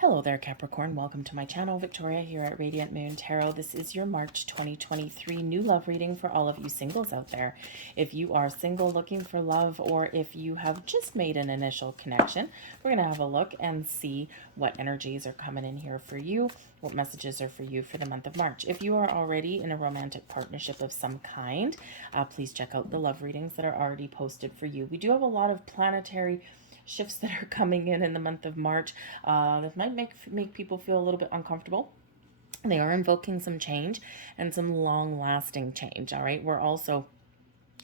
Hello there, Capricorn. Welcome to my channel. Victoria here at Radiant Moon Tarot. This is your March 2023 new love reading for all of you singles out there. If you are single looking for love, or if you have just made an initial connection, we're going to have a look and see what energies are coming in here for you, what messages are for you for the month of March. If you are already in a romantic partnership of some kind, please check out the love readings that are already posted for you. We do have a lot of planetary shifts that are coming in the month of March that might make people feel a little bit uncomfortable. They are invoking some change and some long-lasting change. All right, we're also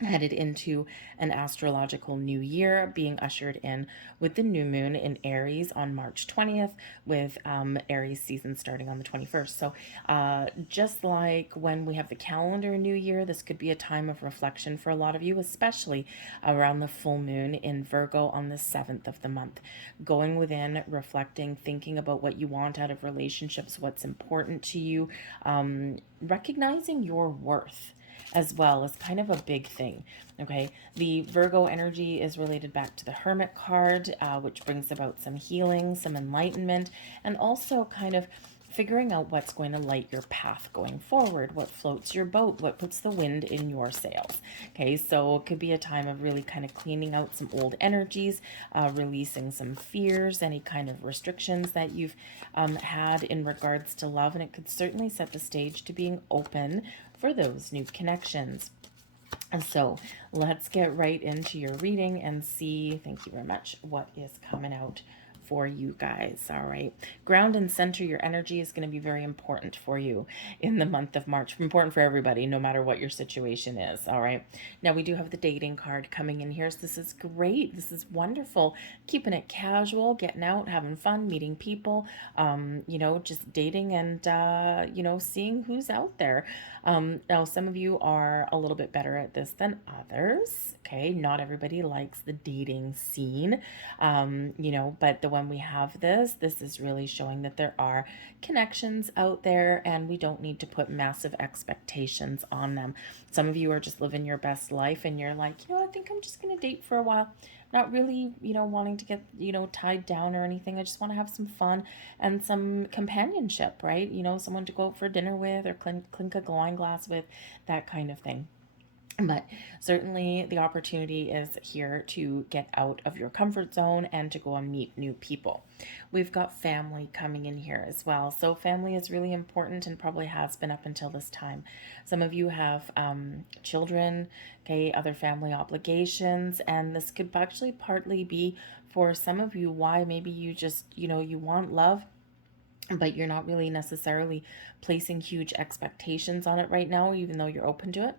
headed into an astrological new year, being ushered in with the new moon in Aries on March 20th, with Aries season starting on the 21st. So just like when we have the calendar new year, this could be a time of reflection for a lot of you, especially around the full moon in Virgo on the 7th of the month. Going within, reflecting, thinking about what you want out of relationships, what's important to you, recognizing your worth as well is kind of a big thing. Okay, the Virgo energy is related back to the Hermit card, which brings about some healing, some enlightenment, and also kind of figuring out what's going to light your path going forward, what floats your boat, what puts the wind in your sails. Okay, so it could be a time of really kind of cleaning out some old energies, releasing some fears, any kind of restrictions that you've had in regards to love, and it could certainly set the stage to being open for those new connections. And so let's get right into your reading and see, thank you very much, what is coming out for you guys. All right, ground and center your energy is going to be very important for you in the month of March. Important for everybody, no matter what your situation is. All right, now we do have the dating card coming in here, so this is great. This is wonderful. Keeping it casual, getting out, having fun, meeting people, just dating and seeing who's out there. Now some of you are a little bit better at this than others. Okay, not everybody likes the dating scene, but when we have this is really showing that there are connections out there, and we don't need to put massive expectations on them. Some of you are just living your best life, and you're like, I think I'm just going to date for a while. Not really, wanting to get, tied down or anything. I just want to have some fun and some companionship, right? Someone to go out for dinner with, or clink a wine glass with, that kind of thing. But certainly the opportunity is here to get out of your comfort zone and to go and meet new people. We've got family coming in here as well. So family is really important, and probably has been up until this time. Some of you have children, okay, other family obligations, and this could actually partly be for some of you why maybe you just, you want love, but you're not really necessarily placing huge expectations on it right now, even though you're open to it,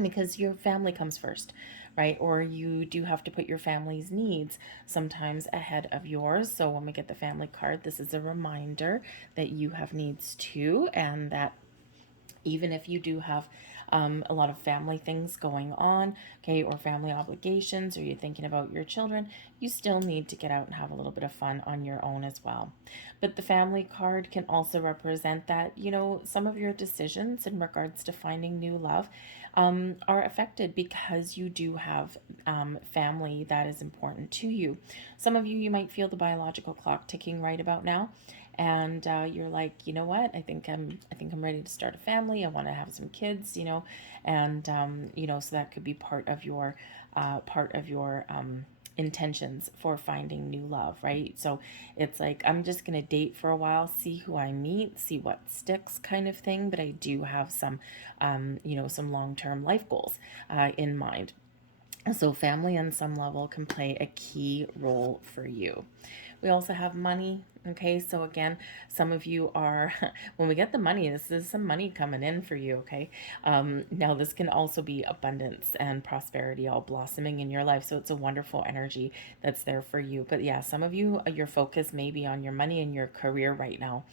because your family comes first, right? Or you do have to put your family's needs sometimes ahead of yours. So when we get the family card, this is a reminder that you have needs too, and that even if you do have a lot of family things going on, okay, or family obligations, or you're thinking about your children, you still need to get out and have a little bit of fun on your own as well. But the family card can also represent that, some of your decisions in regards to finding new love are affected because you do have family that is important to you. Some of you might feel the biological clock ticking right about now, and you're like, what, I think I'm ready to start a family. I want to have some kids, and so that could be part of your intentions for finding new love, right? So it's like, I'm just going to date for a while, see who I meet, see what sticks, kind of thing. But I do have some some long-term life goals in mind. So family on some level can play a key role for you. We also have money. Okay, so again, some of you are, when we get the money, this is some money coming in for you, okay? Now, this can also be abundance and prosperity all blossoming in your life, so it's a wonderful energy that's there for you. But yeah, some of you, your focus may be on your money and your career right now.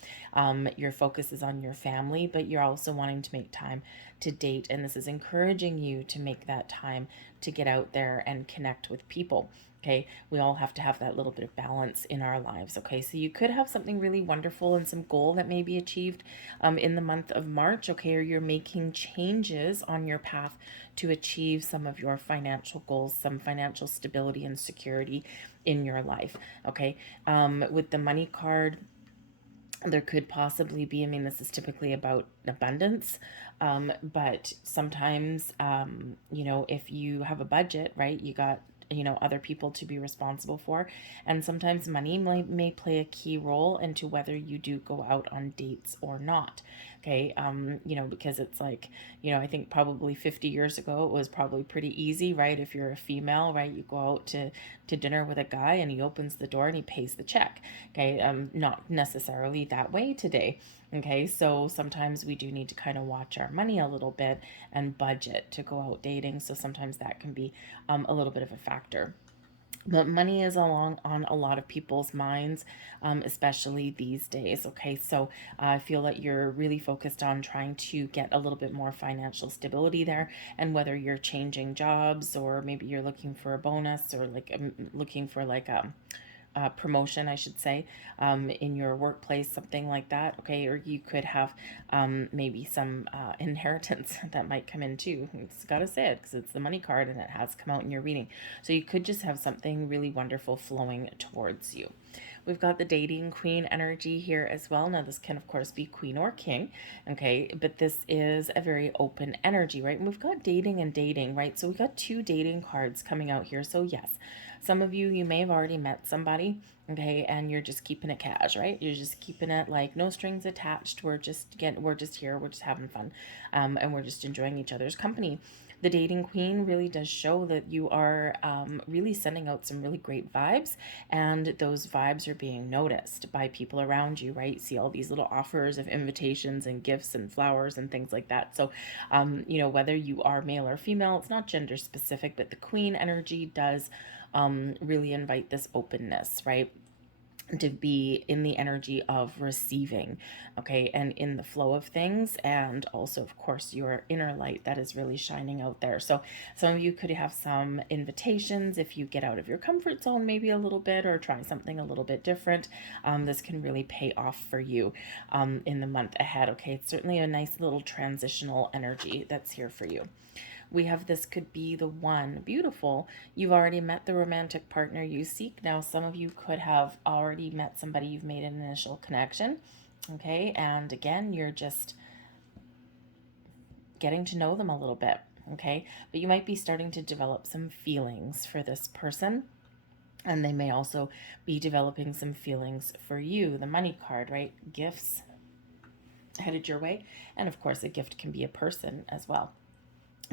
Your focus is on your family, but you're also wanting to make time to date, and this is encouraging you to make that time to get out there and connect with people. Okay, we all have to have that little bit of balance in our lives. Okay, so you could have something really wonderful and some goal that may be achieved in the month of March. Okay, or you're making changes on your path to achieve some of your financial goals, some financial stability and security in your life. Okay, with the money card, There could possibly be, I mean, this is typically about abundance, but sometimes, if you have a budget, right, you got, other people to be responsible for. And sometimes money may play a key role into whether you do go out on dates or not. Okay. Because it's like, I think probably 50 years ago, it was probably pretty easy, right? If you're a female, right, you go out to dinner with a guy and he opens the door and he pays the check. Okay. Not necessarily that way today. Okay, so sometimes we do need to kind of watch our money a little bit and budget to go out dating. So sometimes that can be a little bit of a factor. But money is along on a lot of people's minds, especially these days. Okay, so I feel that you're really focused on trying to get a little bit more financial stability there, and whether you're changing jobs or maybe you're looking for a bonus or like looking for like promotion, I should say, in your workplace, something like that. Okay, or you could have maybe some inheritance that might come in too. It's got to say it because it's the money card and it has come out in your reading. So you could just have something really wonderful flowing towards you. We've got the dating queen energy here as well. Now, this can, of course, be queen or king, okay? But this is a very open energy, right? And we've got dating and dating, right? So we've got two dating cards coming out here. So, yes, some of you may have already met somebody, okay? And you're just keeping it cash, right? You're just keeping it like no strings attached. We're just here, we're just having fun, and we're just enjoying each other's company. The dating queen really does show that you are really sending out some really great vibes, and those vibes are being noticed by people around you, right? See all these little offers of invitations and gifts and flowers and things like that. So, whether you are male or female, it's not gender specific, but the queen energy does really invite this openness, right? To be in the energy of receiving, okay, and in the flow of things, and also, of course, your inner light that is really shining out there. So some of you could have some invitations if you get out of your comfort zone maybe a little bit or try something a little bit different. This can really pay off for you in the month ahead. Okay, it's certainly a nice little transitional energy that's here for you. We have this could be the one. Beautiful. You've already met the romantic partner you seek. Now, some of you could have already met somebody, you've made an initial connection. Okay, and again, you're just getting to know them a little bit. Okay, but you might be starting to develop some feelings for this person. And they may also be developing some feelings for you. The money card, right? Gifts headed your way. And of course, a gift can be a person as well.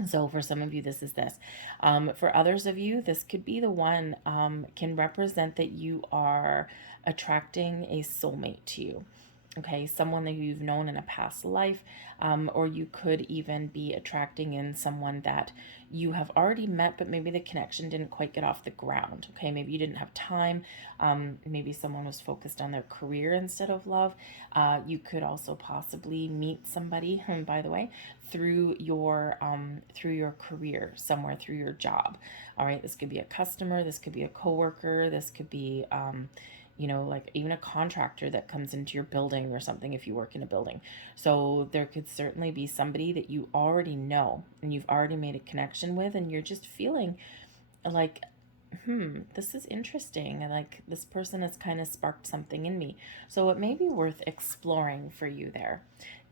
So for some of you, this is this. For others of you, this could be the one, can represent that you are attracting a soulmate to you. Okay, someone that you've known in a past life, or you could even be attracting in someone that you have already met, but maybe the connection didn't quite get off the ground. Okay, maybe you didn't have time. Maybe someone was focused on their career instead of love. You could also possibly meet somebody, and by the way, through your career somewhere, through your job. All right, this could be a customer, this could be a coworker, this could be like even a contractor that comes into your building or something if you work in a building. So there could certainly be somebody that you already know and you've already made a connection with, and you're just feeling like, this is interesting. And like this person has kind of sparked something in me. So it may be worth exploring for you there.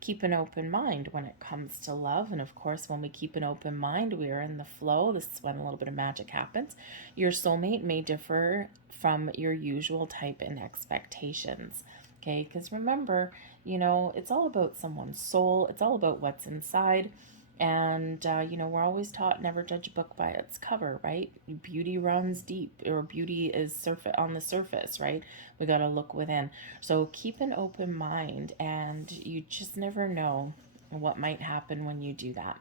Keep an open mind when it comes to love. And of course, when we keep an open mind, we are in the flow. This is when a little bit of magic happens. Your soulmate may differ from your usual type and expectations. Okay, because remember, it's all about someone's soul. It's all about what's inside. And, we're always taught never judge a book by its cover, right? Beauty runs deep, or beauty is on the surface, right? We got to look within. So keep an open mind, and you just never know what might happen when you do that.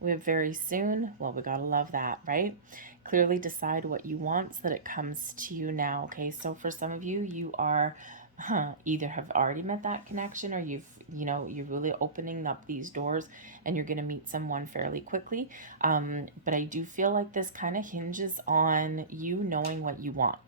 We have very soon, well, we got to love that, right? Clearly decide what you want so that it comes to you now, okay? So for some of you, you are either have already met that connection, or you're really opening up these doors and you're going to meet someone fairly quickly. But I do feel like this kind of hinges on you knowing what you want,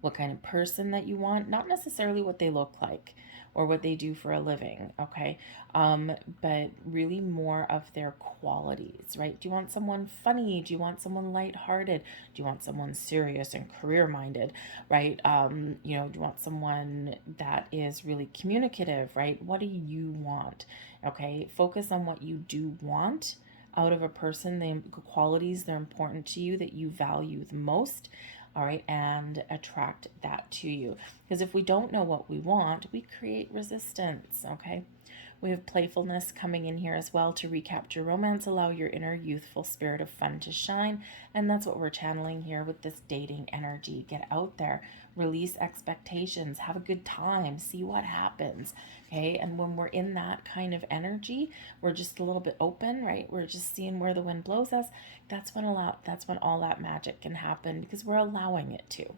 what kind of person that you want, not necessarily what they look like, or what they do for a living, okay? But really more of their qualities, right? Do you want someone funny? Do you want someone lighthearted? Do you want someone serious and career-minded, right? You know, do you want someone that is really communicative, right? What do you want? Okay, focus on what you do want out of a person, the qualities that are important to you that you value the most, all right, and attract that to you. Because if we don't know what we want, we create resistance, okay? We have playfulness coming in here as well to recapture romance, allow your inner youthful spirit of fun to shine. And that's what we're channeling here with this dating energy. Get out there, release expectations, have a good time, see what happens. Okay. And when we're in that kind of energy, we're just a little bit open, right? We're just seeing where the wind blows us. That's when all that magic can happen, because we're allowing it to.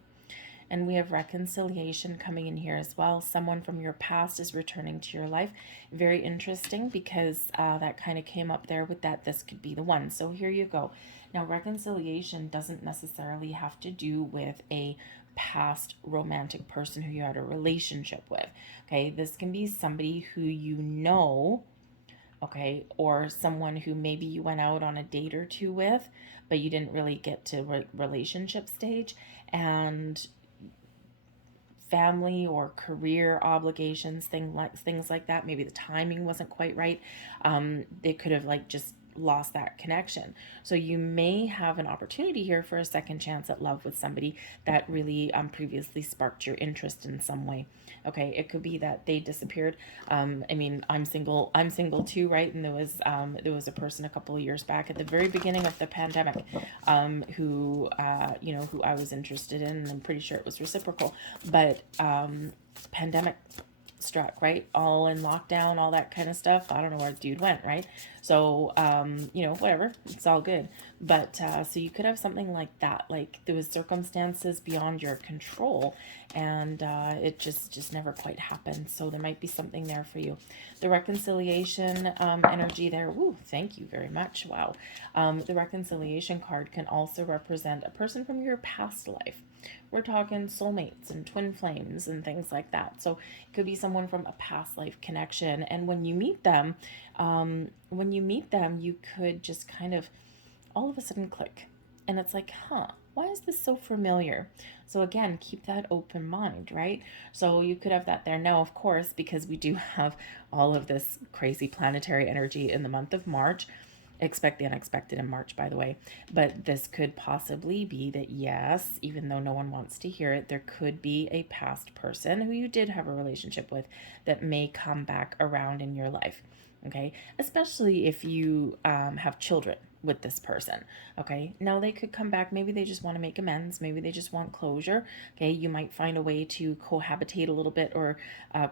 And we have reconciliation coming in here as well. Someone from your past is returning to your life. Very interesting, because that kind of came up there with that. This could be the one. So here you go. Now, reconciliation doesn't necessarily have to do with a past romantic person who you had a relationship with. Okay, this can be somebody who you know, okay, or someone who maybe you went out on a date or two with, but you didn't really get to relationship stage, and family or career obligations, things like that. Maybe the timing wasn't quite right. They could have like just lost that connection. So you may have an opportunity here for a second chance at love with somebody that really previously sparked your interest in some way. Okay, it could be that they disappeared. I mean, I'm single too, right? And there was a person a couple of years back at the very beginning of the pandemic, who who I was interested in, and I'm pretty sure it was reciprocal. But pandemic struck, right? All in lockdown, all that kind of stuff. I don't know where the dude went, right? So, whatever, it's all good. But so you could have something like that, like there was circumstances beyond your control, and it just never quite happened. So there might be something there for you. The reconciliation energy there. Woo, thank you very much. Wow. The reconciliation card can also represent a person from your past life. We're talking soulmates and twin flames and things like that. So it could be someone from a past life connection. And when you meet them, you could just kind of all of a sudden click. And it's like, why is this so familiar? So again, keep that open mind, right? So you could have that there. Now, of course, because we do have all of this crazy planetary energy in the month of March, expect the unexpected in March, by the way. But this could possibly be that, yes, even though no one wants to hear it, there could be a past person who you did have a relationship with that may come back around in your life. Okay, especially if you have children with this person. Okay, now they could come back. Maybe they just want to make amends. Maybe they just want closure. Okay, you might find a way to cohabitate a little bit, or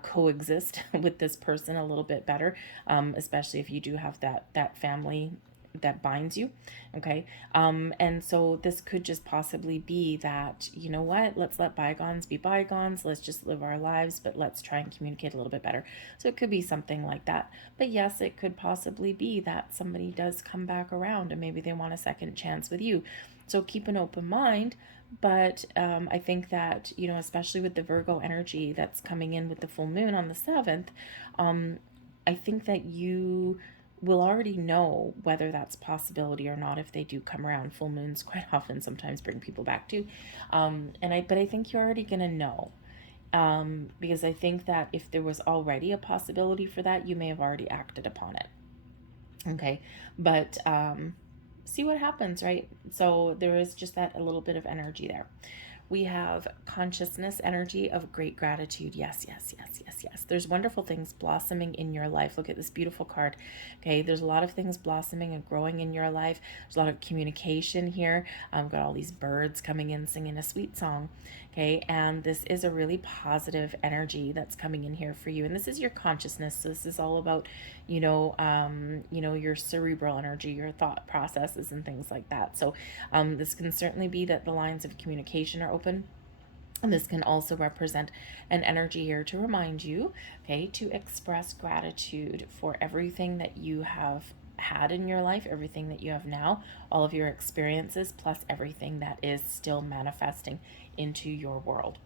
coexist with this person a little bit better, especially if you do have that family that binds you. Okay, and so this could just possibly be that, you know what, let's let bygones be bygones, let's just live our lives, but let's try and communicate a little bit better. So it could be something like that. But yes, it could possibly be that somebody does come back around and maybe they want a second chance with you. So keep an open mind. But I think that, especially with the Virgo energy that's coming in with the full moon on the 7th, I think that you will already know whether that's a possibility or not if they do come around. Full moons quite often sometimes bring people back too. But I think you're already going to know. Because I think that if there was already a possibility for that, you may have already acted upon it. Okay, but see what happens, right? So there is just that a little bit of energy there. We have consciousness energy of great gratitude. Yes, yes, yes, yes, yes. There's wonderful things blossoming in your life. Look at this beautiful card. Okay, there's a lot of things blossoming and growing in your life. There's a lot of communication here. I've got all these birds coming in singing a sweet song. Okay, and this is a really positive energy that's coming in here for you. And this is your consciousness. So this is all about, your cerebral energy, your thought processes and things like that. So this can certainly be that the lines of communication are open. And this can also represent an energy here to remind you, okay, to express gratitude for everything that you have had in your life, everything that you have now, all of your experiences, plus everything that is still manifesting into your world.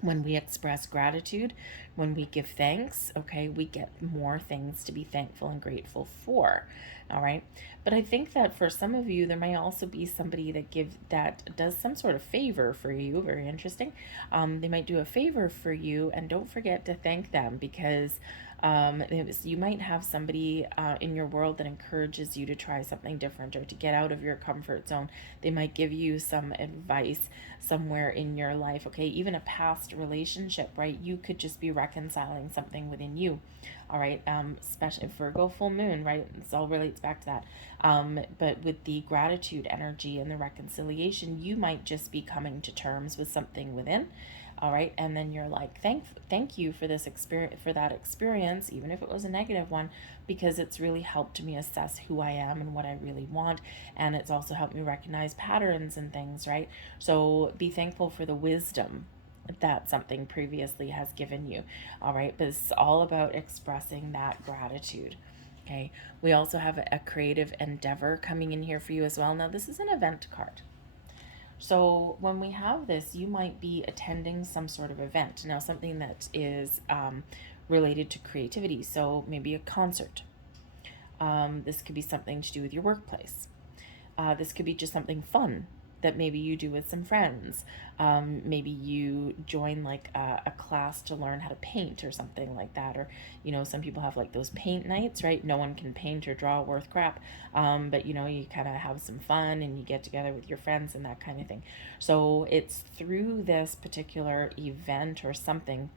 When we express gratitude, when we give thanks, okay, we get more things to be thankful and grateful for. All right. But I think that for some of you, there may also be somebody that does some sort of favor for you. Very interesting. They might do a favor for you, and don't forget to thank them, because you might have somebody in your world that encourages you to try something different or to get out of your comfort zone. They might give you some advice somewhere in your life, okay? Even a past relationship, right? You could just be reconciling something within you, all right? Especially Virgo full moon, right? This all relates back to that. But with the gratitude energy and the reconciliation, you might just be coming to terms with something within, all right, and then you're like, thank you for this experience, for that experience, even if it was a negative one, because it's really helped me assess who I am and what I really want, and it's also helped me recognize patterns and things, right? So be thankful for the wisdom that something previously has given you, all right? But it's all about expressing that gratitude. Okay, we also have a creative endeavor coming in here for you as well. Now, this is an event card. So when we have this, you might be attending some sort of event. Now, something that is related to creativity. So maybe a concert. This could be something to do with your workplace. This could be just something fun that maybe you do with some friends. Maybe you join like a class to learn how to paint or something like that. Or, you know, some people have like those paint nights, right? No one can paint or draw worth crap. But, you know, you kind of have some fun and you get together with your friends and that kind of thing. So it's through this particular event or something,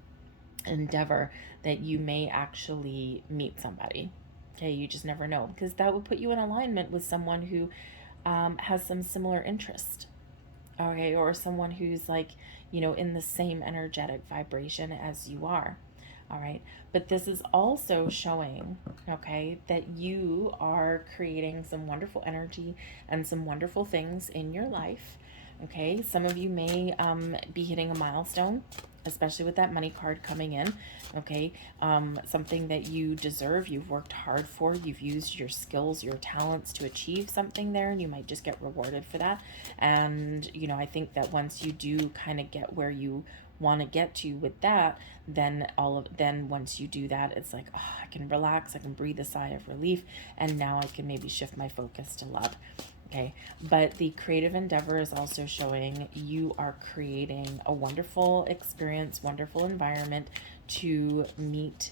endeavor, that you may actually meet somebody. Okay, you just never know, because that would put you in alignment with someone who has some similar interest, okay, or someone who's like, you know, in the same energetic vibration as you are, all right. But this is also showing, okay, that you are creating some wonderful energy and some wonderful things in your life, okay. Some of you may be hitting a milestone, especially with that money card coming in, okay. Something that you deserve, you've worked hard for, you've used your skills, your talents to achieve something there, and you might just get rewarded for that. And, you know, I think that once you do kind of get where you want to get to with that, then once you do that, it's like, oh, I can relax, I can breathe a sigh of relief, and now I can maybe shift my focus to love. Okay, but the creative endeavor is also showing you are creating a wonderful experience, wonderful environment to meet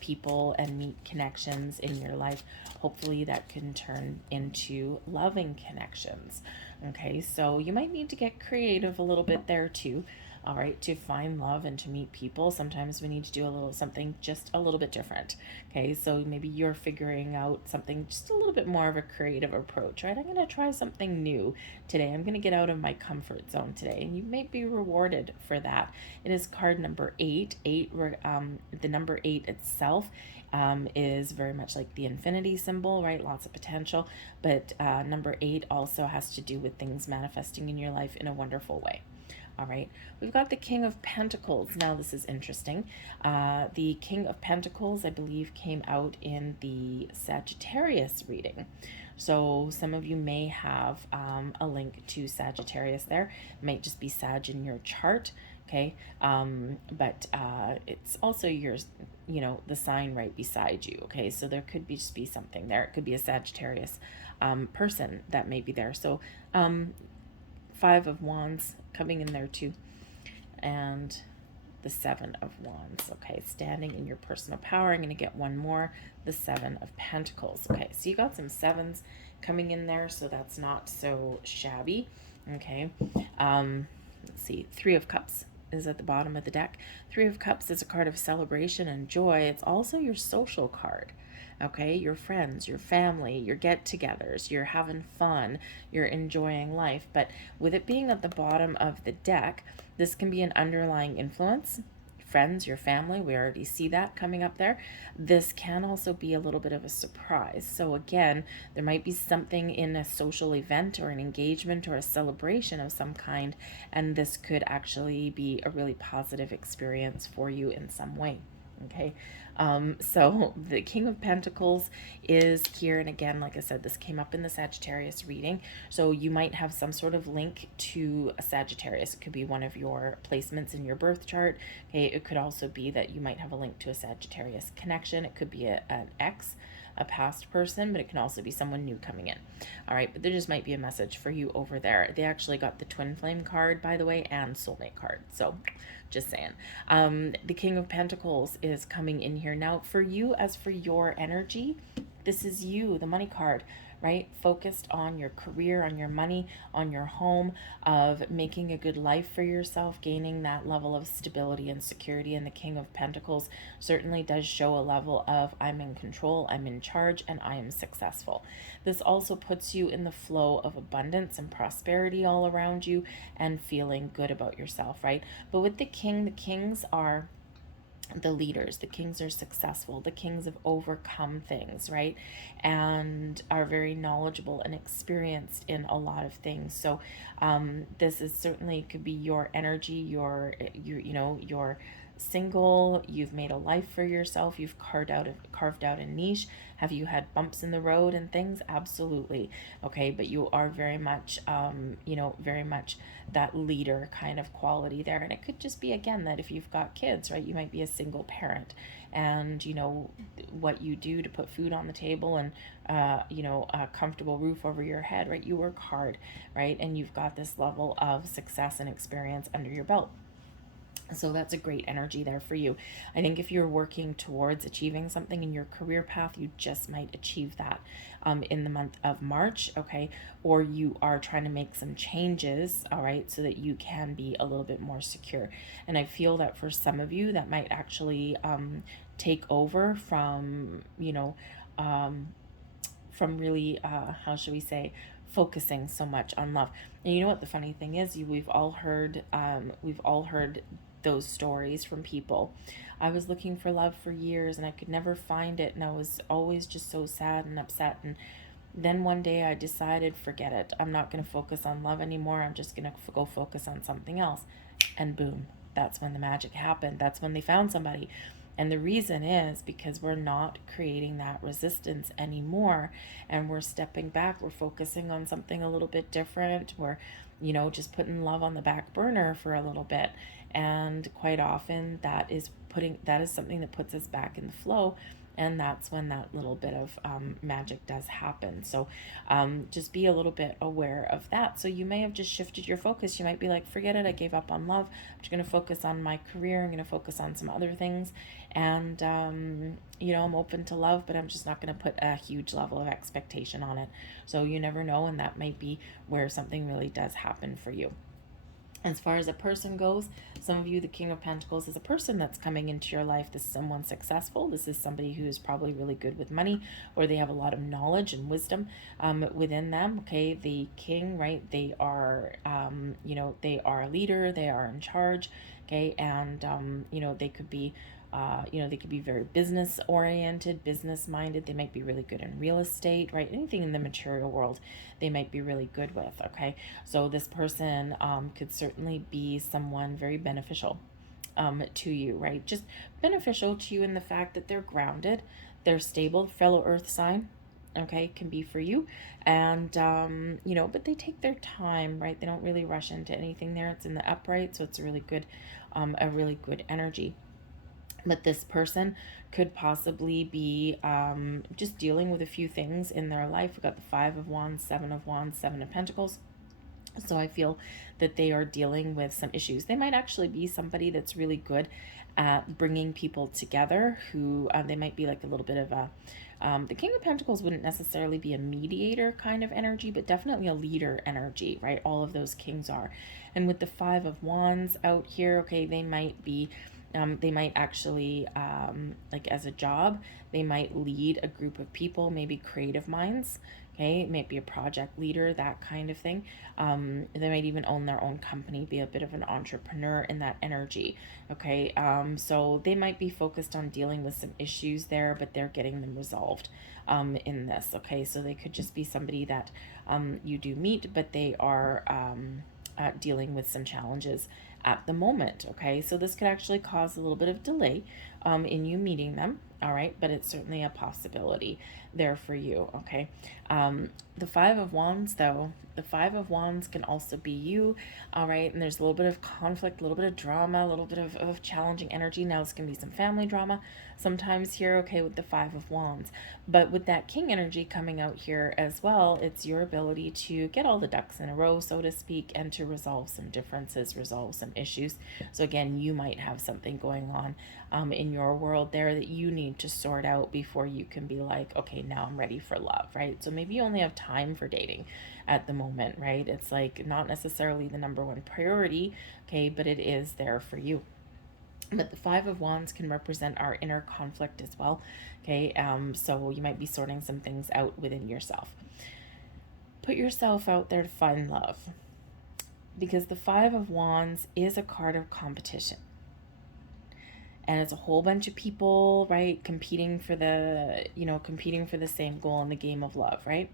people and meet connections in your life. Hopefully that can turn into loving connections. Okay, so you might need to get creative a little bit there too. All right, to find love and to meet people, sometimes we need to do a little something just a little bit different. Okay, so maybe you're figuring out something just a little bit more of a creative approach, right? I'm going to try something new today. I'm going to get out of my comfort zone today, and you may be rewarded for that. It is card number 8. The number 8 itself is very much like the infinity symbol, right? Lots of potential. But number 8 also has to do with things manifesting in your life in a wonderful way. All right, we've got the King of Pentacles. Now, this is interesting. The King of Pentacles, I believe, came out in the Sagittarius reading. So some of you may have a link to Sagittarius there. It might just be Sag in your chart, okay? But it's also yours, you know, the sign right beside you, okay? So there could just be something there. It could be a Sagittarius person that may be there. So 5 of Wands coming in there too, and the 7 of Wands. Okay, standing in your personal power. I'm going to get one more, the 7 of Pentacles. Okay, so you got some 7s coming in there, so that's not so shabby. Okay, let's see, 3 of Cups is at the bottom of the deck. 3 of Cups is a card of celebration and joy. It's also your social card. Okay, your friends, your family, your get-togethers, you're having fun, you're enjoying life. But with it being at the bottom of the deck, this can be an underlying influence. Friends, your family, we already see that coming up there. This can also be a little bit of a surprise. So again, there might be something in a social event or an engagement or a celebration of some kind, and this could actually be a really positive experience for you in some way. Okay, So the King of Pentacles is here. And again, like I said, this came up in the Sagittarius reading. So you might have some sort of link to a Sagittarius. It could be one of your placements in your birth chart. Okay. It could also be that you might have a link to a Sagittarius connection. It could be an ex, a past person, but it can also be someone new coming in. All right, but there just might be a message for you over there. They actually got the twin flame card, by the way, and soulmate card. So just saying. The King of Pentacles is coming in here. Now, for you, as for your energy, this is you, the money card, right? Focused on your career, on your money, on your home, of making a good life for yourself, gaining that level of stability and security. And the King of Pentacles certainly does show a level of I'm in control, I'm in charge, and I am successful. This also puts you in the flow of abundance and prosperity all around you and feeling good about yourself, right? But with the King, the Kings are the leaders. The Kings are successful. The Kings have overcome things, right? And are very knowledgeable and experienced in a lot of things. So this is certainly could be your energy, your you're single, you've made a life for yourself, you've carved out a niche. Have you had bumps in the road and things? Absolutely. Okay, but you are very much very much that leader kind of quality there. And it could just be, again, that if you've got kids, right, you might be a single parent, and what you do to put food on the table and a comfortable roof over your head, right? You work hard, right? And you've got this level of success and experience under your belt. So that's a great energy there for you. I think if you're working towards achieving something in your career path, you just might achieve that in the month of March, okay? Or you are trying to make some changes, all right, so that you can be a little bit more secure. And I feel that for some of you, that might actually take over from really, how should we say, focusing so much on love. And you know what the funny thing is, we've all heard those stories from people. I was looking for love for years and I could never find it, and I was always just so sad and upset. And then one day I decided, forget it. I'm not going to focus on love anymore. I'm just going to go focus on something else. And boom, that's when the magic happened. That's when they found somebody. And the reason is because we're not creating that resistance anymore, and we're stepping back. We're focusing on something a little bit different. We're, just putting love on the back burner for a little bit. And quite often that is something that puts us back in the flow, and that's when that little bit of magic does happen. So just be a little bit aware of that. So you may have just shifted your focus. You might be like, forget it, I gave up on love. I'm just going to focus on my career. I'm going to focus on some other things. And I'm open to love, but I'm just not going to put a huge level of expectation on it. So you never know, and that might be where something really does happen for you. As far as a person goes, some of you, the King of Pentacles is a person that's coming into your life. This is someone successful. This is somebody who is probably really good with money, or they have a lot of knowledge and wisdom within them. Okay, the King, right? They are, they are a leader. They are in charge. Okay, and they could be they could be very business oriented, business minded. They might be really good in real estate, right? Anything in the material world, they might be really good with. Okay, so this person could certainly be someone very beneficial to you, right? Just beneficial to you in the fact that they're grounded, they're stable, fellow earth sign. Okay, can be for you. And but they take their time, right? They don't really rush into anything there. It's in the upright, so it's a really good energy. But this person could possibly be just dealing with a few things in their life. We've got the 5 of Wands, 7 of Wands, 7 of Pentacles. So I feel that they are dealing with some issues. They might actually be somebody that's really good at bringing people together, who they might be like a little bit of a the King of Pentacles wouldn't necessarily be a mediator kind of energy, but definitely a leader energy, right? All of those kings are. And with the 5 of Wands out here, okay, they might be they might actually, like as a job, they might lead a group of people, maybe creative minds. Okay, it might be a project leader, that kind of thing. They might even own their own company, be a bit of an entrepreneur in that energy. Okay, so they might be focused on dealing with some issues there, but they're getting them resolved in this. Okay, so they could just be somebody that you do meet, but they are dealing with some challenges at the moment. Okay, so this could actually cause a little bit of delay. in you meeting them. All right, but it's certainly a possibility there for you. Okay. The Five of Wands, though, the Five of Wands can also be you. All right, and there's a little bit of conflict, a little bit of drama, a little bit of challenging energy. Now it's going to be some family drama sometimes here, okay, with the Five of Wands. But with that King energy coming out here as well, it's your ability to get all the ducks in a row, so to speak, and to resolve some differences, resolve some issues. So again, you might have something going on in your world there that you need to sort out before you can be like, okay, now I'm ready for love, right? So maybe you only have time for dating at the moment, right? It's like not necessarily the number one priority, okay, but it is there for you. But the Five of Wands can represent our inner conflict as well, okay? So you might be sorting some things out within yourself. Put yourself out there to find love, because the Five of Wands is a card of competition. And it's a whole bunch of people, right, competing for the same goal in the game of love, right?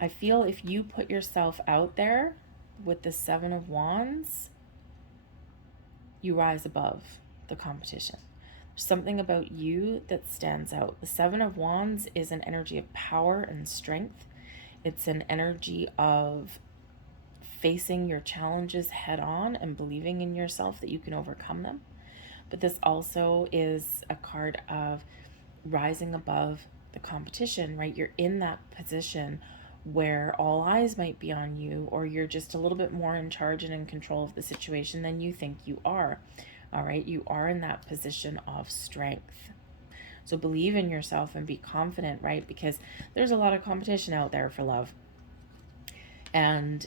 I feel if you put yourself out there with the Seven of Wands, you rise above the competition. There's something about you that stands out. The Seven of Wands is an energy of power and strength. It's an energy of facing your challenges head on and believing in yourself that you can overcome them. But this also is a card of rising above the competition, right? You're in that position where all eyes might be on you, or you're just a little bit more in charge and in control of the situation than you think you are. All right, you are in that position of strength. So believe in yourself and be confident, right? Because there's a lot of competition out there for love. And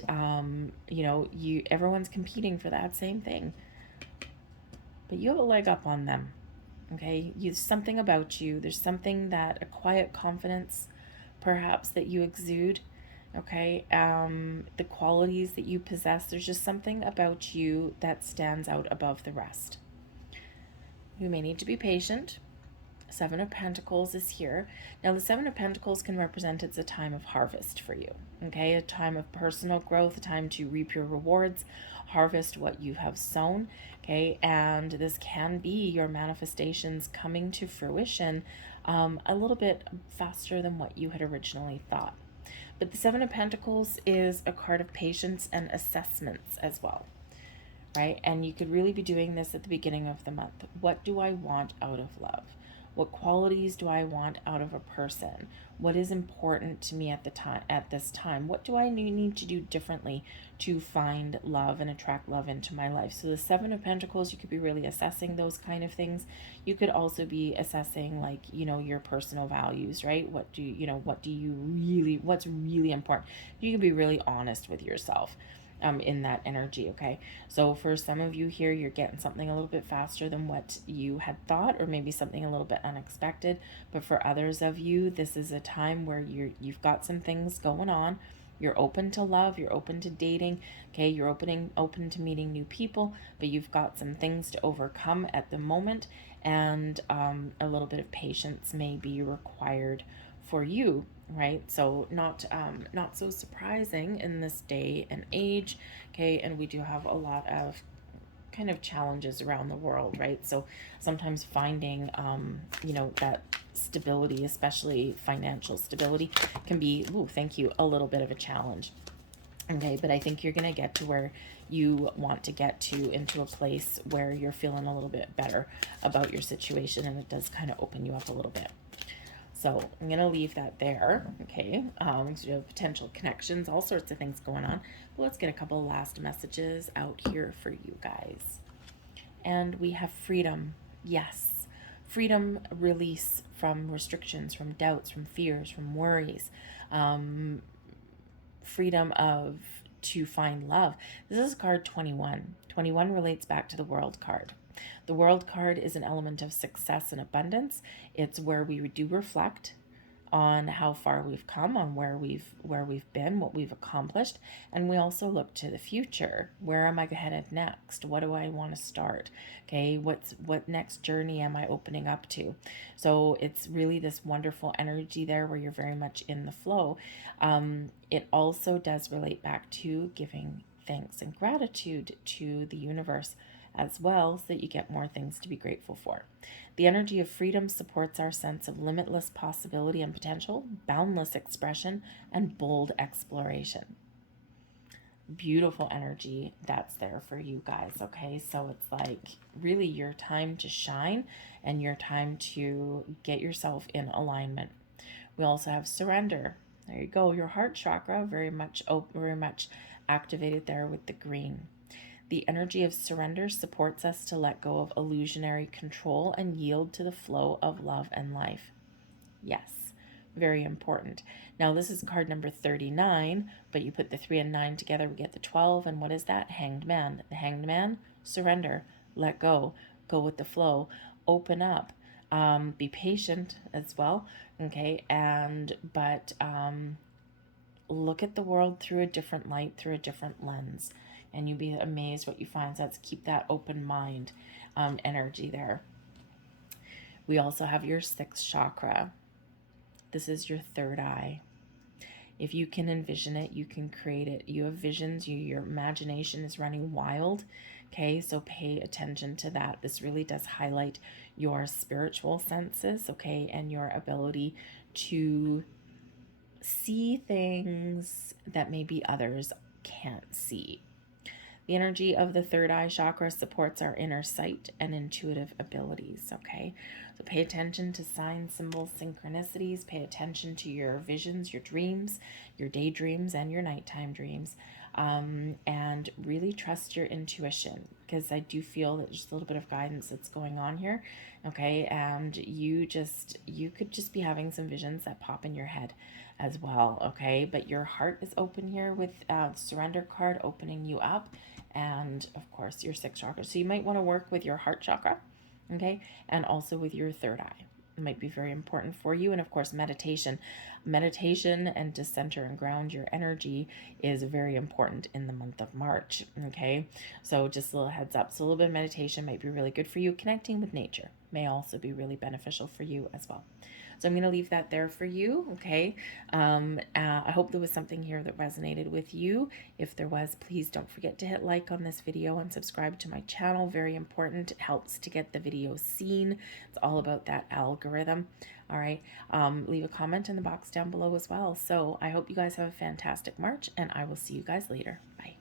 everyone's competing for that same thing. But you have a leg up on them. Okay, there's something about you. There's something that a quiet confidence, perhaps, that you exude. Okay, the qualities that you possess. There's just something about you that stands out above the rest. You may need to be patient. Seven of Pentacles is here. Now, the Seven of Pentacles can represent it's a time of harvest for you. Okay, a time of personal growth, a time to reap your rewards, harvest what you have sown. Okay, and this can be your manifestations coming to fruition a little bit faster than what you had originally thought. But the Seven of Pentacles is a card of patience and assessments as well, right? And you could really be doing this at the beginning of the month. What do I want out of love? What qualities do I want out of a person? What is important to me at this time? What do I need to do differently to find love and attract love into my life? So the Seven of Pentacles, you could be really assessing those kind of things. You could also be assessing, like, your personal values, right? What's really important. You can be really honest with yourself. In that energy, okay? So for some of you here, you're getting something a little bit faster than what you had thought, or maybe something a little bit unexpected. But for others of you, this is a time where you've got some things going on. You're open to love, you're open to dating, okay? You're open to meeting new people, but you've got some things to overcome at the moment, and a little bit of patience may be required for you, right? So not so surprising in this day and age, okay? And we do have a lot of kind of challenges around the world, right? So sometimes finding that stability, especially financial stability, can be, a little bit of a challenge. Okay, but I think you're going to get to where you want to get to, into a place where you're feeling a little bit better about your situation, and it does kind of open you up a little bit. So I'm going to leave that there, okay? So you have potential connections, all sorts of things going on. But let's get a couple last messages out here for you guys. And we have freedom. Yes. Freedom, release from restrictions, from doubts, from fears, from worries. Freedom to find love. This is card 21. 21 relates back to the World card. The World card is an element of success and abundance. It's where we do reflect on how far we've come, on where we've been, what we've accomplished, and we also look to the future. Where am I headed next? What do I want to start? Okay, what next journey am I opening up to? So it's really this wonderful energy there where you're very much in the flow. It also does relate back to giving thanks and gratitude to the universe as well, so that you get more things to be grateful for. The energy of freedom supports our sense of limitless possibility and potential, boundless expression, and bold exploration. Beautiful energy that's there for you guys. Okay, so it's like really your time to shine and your time to get yourself in alignment. We also have surrender. There you go, your heart chakra very much activated there with the green. The energy of surrender supports us to let go of illusionary control and yield to the flow of love and life. Yes, very important. Now, this is card number 39, but you put the 3 and 9 together, we get the 12. And what is that? Hanged Man. The Hanged Man, surrender, let go, go with the flow, open up, be patient as well. Okay, but look at the world through a different light, through a different lens, and you'll be amazed what you find. So let's keep that open mind energy there. We also have your 6th chakra. This is your third eye. If you can envision it, you can create it. You have visions, your imagination is running wild. Okay, so pay attention to that. This really does highlight your spiritual senses, okay, and your ability to see things that maybe others can't see. The energy of the third eye chakra supports our inner sight and intuitive abilities, okay? So pay attention to signs, symbols, synchronicities. Pay attention to your visions, your dreams, your daydreams, and your nighttime dreams. And really trust your intuition, because I do feel that just a little bit of guidance that's going on here, okay? And you could just be having some visions that pop in your head as well, okay? But your heart is open here with surrender card opening you up, and of course your 6th chakra. So you might want to work with your heart chakra, okay, and also with your third eye. It might be very important for you. And of course, meditation and to center and ground your energy is very important in the month of March, okay? So just a little heads up. So a little bit of meditation might be really good for you. Connecting with nature may also be really beneficial for you as well. So I'm going to leave that there for you, okay? I hope there was something here that resonated with you. If there was, please don't forget to hit like on this video and subscribe to my channel. Very important. It helps to get the video seen. It's all about that algorithm, all right? Leave a comment in the box down below as well. So I hope you guys have a fantastic March, and I will see you guys later. Bye.